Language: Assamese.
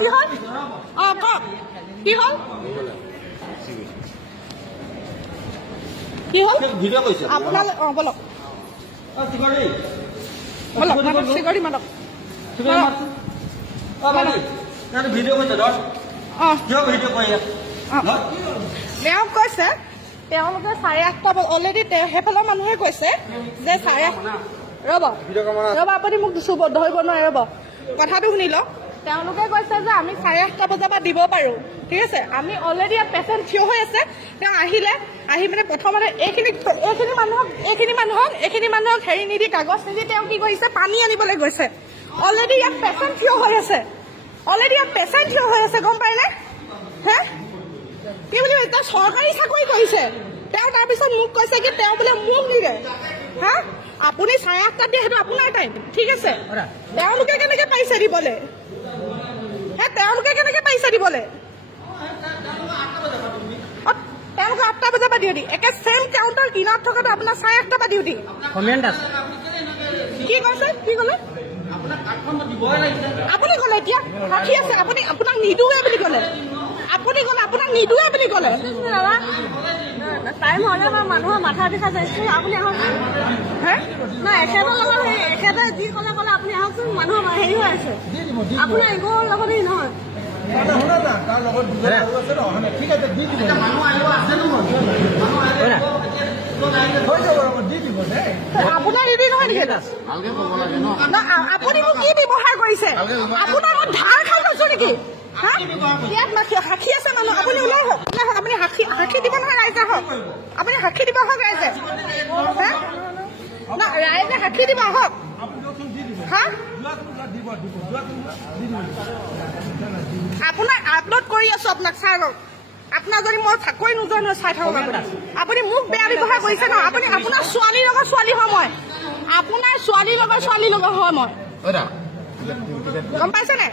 কি হল কওক কি হল কি হল আপোনাৰ বলক চিকৰি মাতক তেওঁ কৈছে তেওঁলোকে 8:30 অলৰেডি সেইফালৰ মানুহে কৈছে যে ৰ'ব আপুনি মোক ধৰিব নোৱাৰে ৰ'ব কথাটো শুনি লওক তেওঁলোকে কৈছে যে আমি 8:30 বজাৰ পৰা দিব পাৰোঁ ঠিক আছে আমি অলৰেডি ইয়াত পেচেণ্ট থিয় হৈ আছে তেওঁ আহি মানে প্ৰথমতে এইখিনি মানুহক হেৰি নিদি কাগজ নিদি তেওঁ কি কৰিছে পানী আনিবলৈ গৈছে অলৰেডি ইয়াত পেচেণ্ট থিয় হৈ আছে গম পাইনে হে কি বুলি এতিয়া চৰকাৰী চাকৰি কৰিছে তেওঁ তাৰপিছত মোক কৈছে কি তেওঁ বোলে মোক নিৰে হা আপুনি 8:30 দিয়ে সেইটো আপোনাৰ টাইম ঠিক আছে তেওঁলোকে কেনেকে পাইছে দিবলৈ তেওঁলোকে কেনেকে পাইছে দিবলৈ তেওঁলোকে 8টা বজাৰ পৰা ডিউটি একে চেম কাউণ্টাৰ কিনাৰত থকাটো আপোনাৰ 8:30 পৰা ডিউটি কি কৈছে কি ক'লে আপুনি ক'লে এতিয়া সাক্ষী আছে আপুনি আপোনাক নিদোৱে বুলি ক'লে আপোনাক নিদোৱে বুলি ক'লে টাইম হ'লে বা মানুহৰ মাথা দেখা যাইছে আপুনি আহক নাই এখেতৰ লগত এখেতে যি ক'লে আপুনি আহকচোন মানুহৰ হেৰি হৈ আছে আপোনাৰ একোৰ লগত হেৰি নহয় আপোনাৰ নিদি নহয় নেকি আপুনি মোক কি ব্যৱহাৰ কৰিছে আপোনাৰ ধাৰ খাই গৈছো নেকি ইয়াত সাক্ষী আছে মানুহ আপুনি ওলাই হওক আপুনি সাক্ষী দিব নহয় ৰাইজে হওক আপুনি সাক্ষী দিব হওক ৰাইজে ৰাইজে সাক্ষী দিব হওক আপোনাক আপলোড কৰি আছো আপোনাক চাই লওক আপোনাৰ যদি মই চাকৰি নোযোৱা নহয় চাই থাকক আপুনি মোক বেয়া ব্যৱহাৰ কৰিছে ন আপুনি আপোনাৰ ছোৱালীৰ লগত ছোৱালী হয় মই আপোনাৰ ছোৱালীৰ লগত ছোৱালীৰ লগত হয় মই গম পাইছে নে